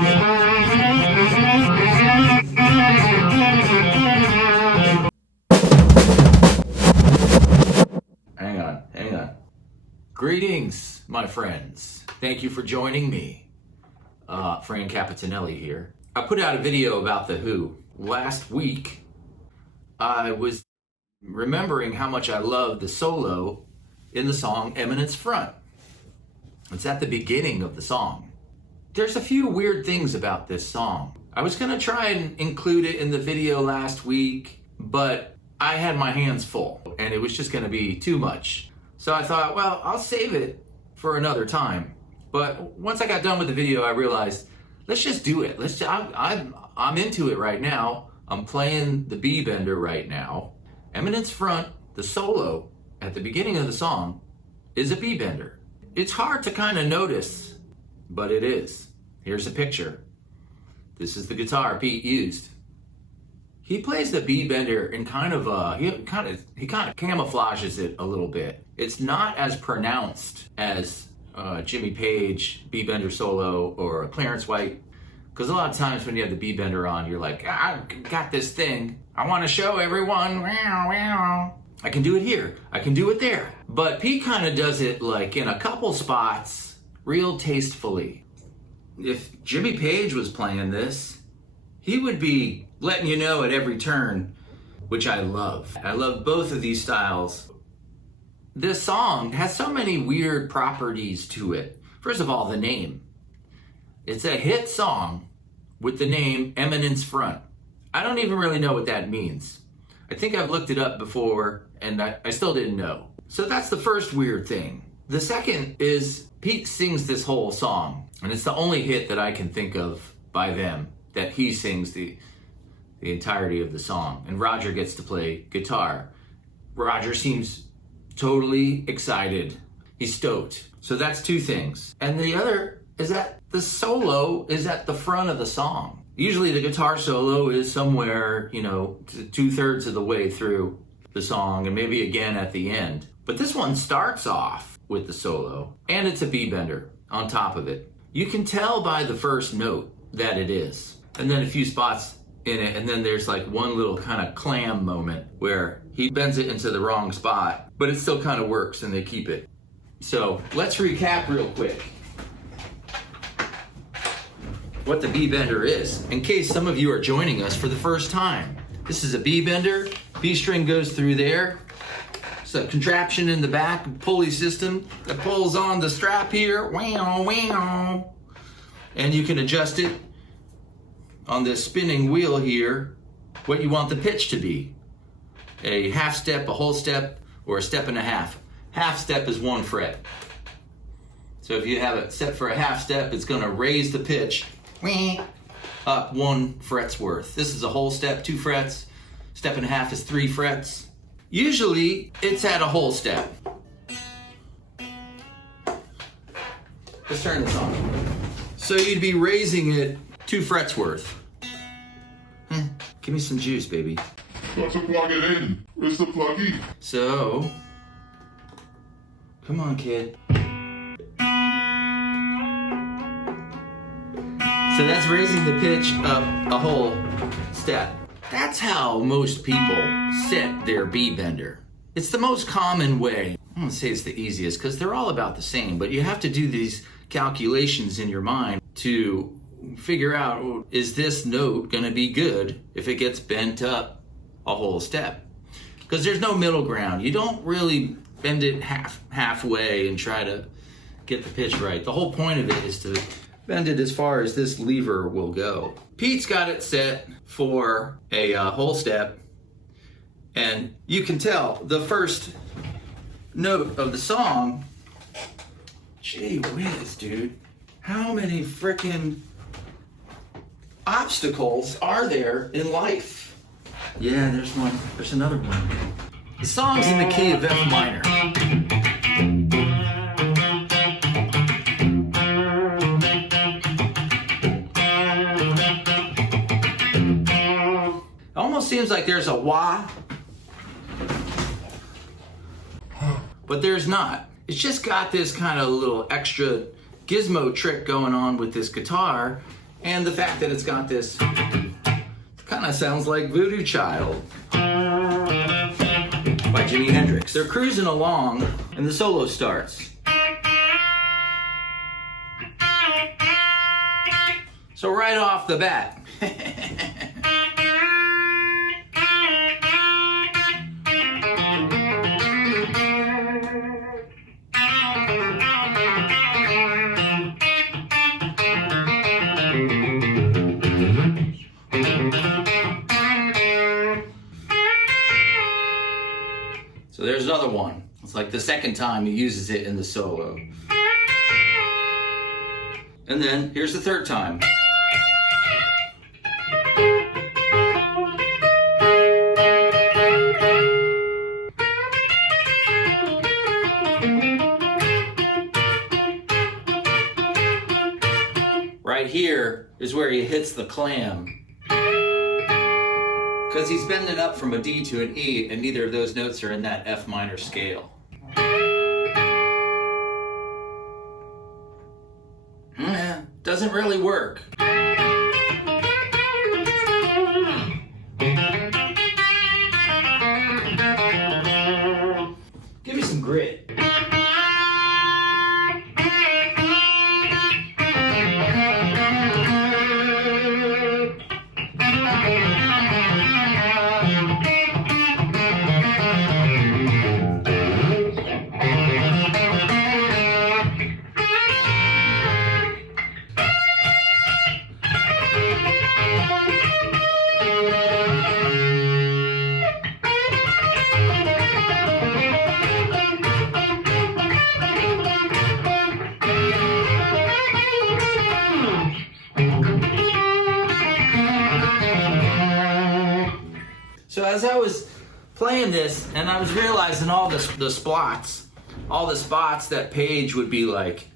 Hang on. Greetings, my friends. Thank you for joining me. Fran Capitanelli here. I put out a video about The Who. Last week, I was remembering how much I loved the solo in the song Eminence Front. It's at the beginning of the song. There's a few weird things about this song. I was gonna try and include it in the video last week, but I had my hands full and it was just gonna be too much. So I thought, well, I'll save it for another time. But once I got done with the video, I realized, let's just do it. I'm into it right now. I'm playing the bbender right now. Eminence Front, the solo at the beginning of the song, is a bbender. It's hard to kind of notice, but it is. Here's a picture. This is the guitar Pete used. He plays the bbender in he kind of camouflages it a little bit. It's not as pronounced as Jimmy Page bbender solo or Clarence White, because a lot of times when you have the bbender on, you're like, I got this thing. I want to show everyone. I can do it here. I can do it there. But Pete kind of does it like in a couple spots, real tastefully. If Jimmy Page was playing this, he would be letting you know at every turn, which I love. I love both of these styles. This song has so many weird properties to it. First of all, the name. It's a hit song with the name Eminence Front. I don't even really know what that means. I think I've looked it up before and I still didn't know. So that's the first weird thing. The second is Pete sings this whole song, and it's the only hit that I can think of by them that he sings the entirety of the song, and Roger gets to play guitar. Roger seems totally excited. He's stoked. So that's two things. And the other is that the solo is at the front of the song. Usually the guitar solo is somewhere, 2/3 of the way through the song and maybe again at the end. But this one starts off with the solo, and it's a bbender on top of it. You can tell by the first note that it is. And then a few spots in it, and then there's like one little kind of clam moment where he bends it into the wrong spot, but it still kind of works and they keep it. So let's recap real quick what the bbender is, in case some of you are joining us for the first time. This is a bbender. B string goes through there. It's a contraption in the back, pulley system that pulls on the strap here. Wow, wow. And you can adjust it on this spinning wheel here, what you want the pitch to be. A half step, a whole step, or a step and a half. Half step is 1 fret. So if you have it set for a half step, it's gonna raise the pitch up 1 fret's worth. This is a whole step, 2 frets. Step and a half is 3 frets. Usually it's at a whole step. Let's turn this on. So you'd be raising it 2 frets worth. Give me some juice, baby. Got to plug it in. Where's the plug-in? So, come on, kid. So that's raising the pitch up a whole step. That's how most people set their bbender. It's the most common way. I'm gonna say it's the easiest because they're all about the same, but you have to do these calculations in your mind to figure out, is this note gonna be good if it gets bent up a whole step? Because there's no middle ground. You don't really bend it halfway and try to get the pitch right. The whole point of it is to bend it as far as this lever will go. Pete's got it set for a whole step, and you can tell the first note of the song, gee whiz, dude, how many frickin' obstacles are there in life? Yeah, there's one. There's another one. The song's in the key of F minor. It almost seems like there's a wah, but there's not. It's just got this kind of little extra gizmo trick going on with this guitar, And the fact that it's got this kind of sounds like Voodoo Child by Jimi Hendrix. They're cruising along and the solo starts. So right off the bat, so there's another one. It's like the second time he uses it in the solo. And then here's the third time. Right here is where he hits the clam. Because he's bending up from a D to an E, and neither of those notes are in that F minor scale. Doesn't really work. Give me some grit. So as I was playing this, and I was realizing all the spots that Page would be like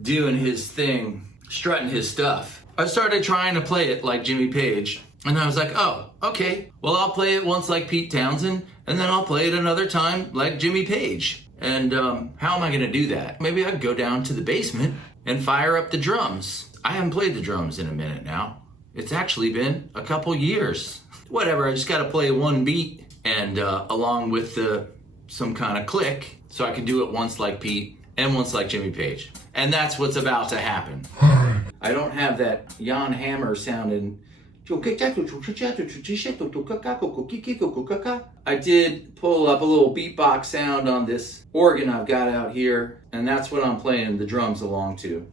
doing his thing, strutting his stuff, I started trying to play it like Jimmy Page. And I was like, oh, okay, well, I'll play it once like Pete Townshend, and then I'll play it another time like Jimmy Page. And how am I gonna do that? Maybe I could go down to the basement and fire up the drums. I haven't played the drums in a minute now. It's actually been a couple years. Whatever, I just gotta play one beat and along with some kind of click, so I can do it once like Pete and once like Jimmy Page. And that's what's about to happen. I don't have that Jan Hammer sounding. I did pull up a little beatbox sound on this organ I've got out here, and that's what I'm playing the drums along to.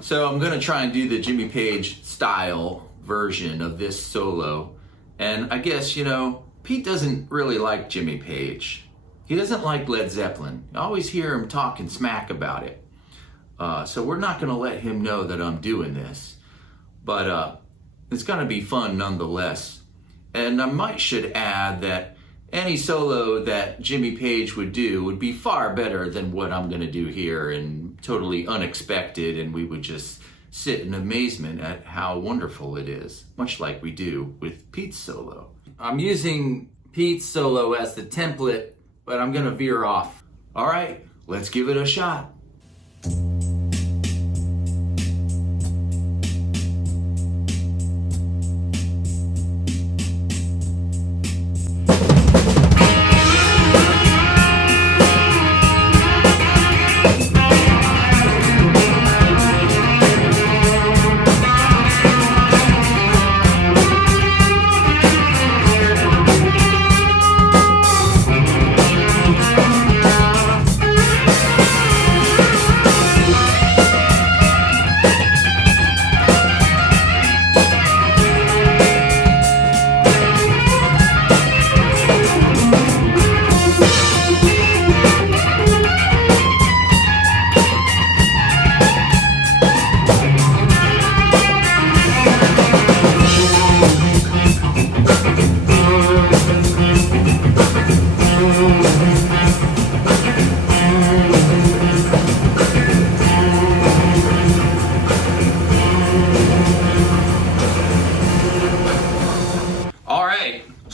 So I'm gonna try and do the Jimmy Page style version of this solo. And I guess, you know, Pete doesn't really like Jimmy Page. He doesn't like Led Zeppelin. I always hear him talking smack about it. So we're not gonna let him know that I'm doing this. But it's gonna be fun nonetheless. And I should add that any solo that Jimmy Page would do would be far better than what I'm gonna do here, and totally unexpected, and we would just sit in amazement at how wonderful it is, much like we do with Pete's solo. I'm using Pete's solo as the template, but I'm gonna veer off. All right, let's give it a shot.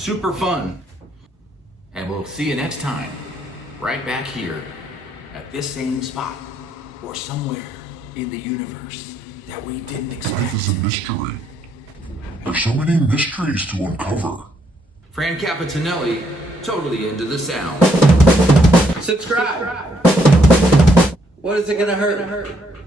super fun. And we'll see you next time, right back here at this same spot or somewhere in the universe that we didn't expect. Life is a mystery. There's so many mysteries to uncover. Fran Capitanelli, totally into the sound. Subscribe. What is it gonna hurt?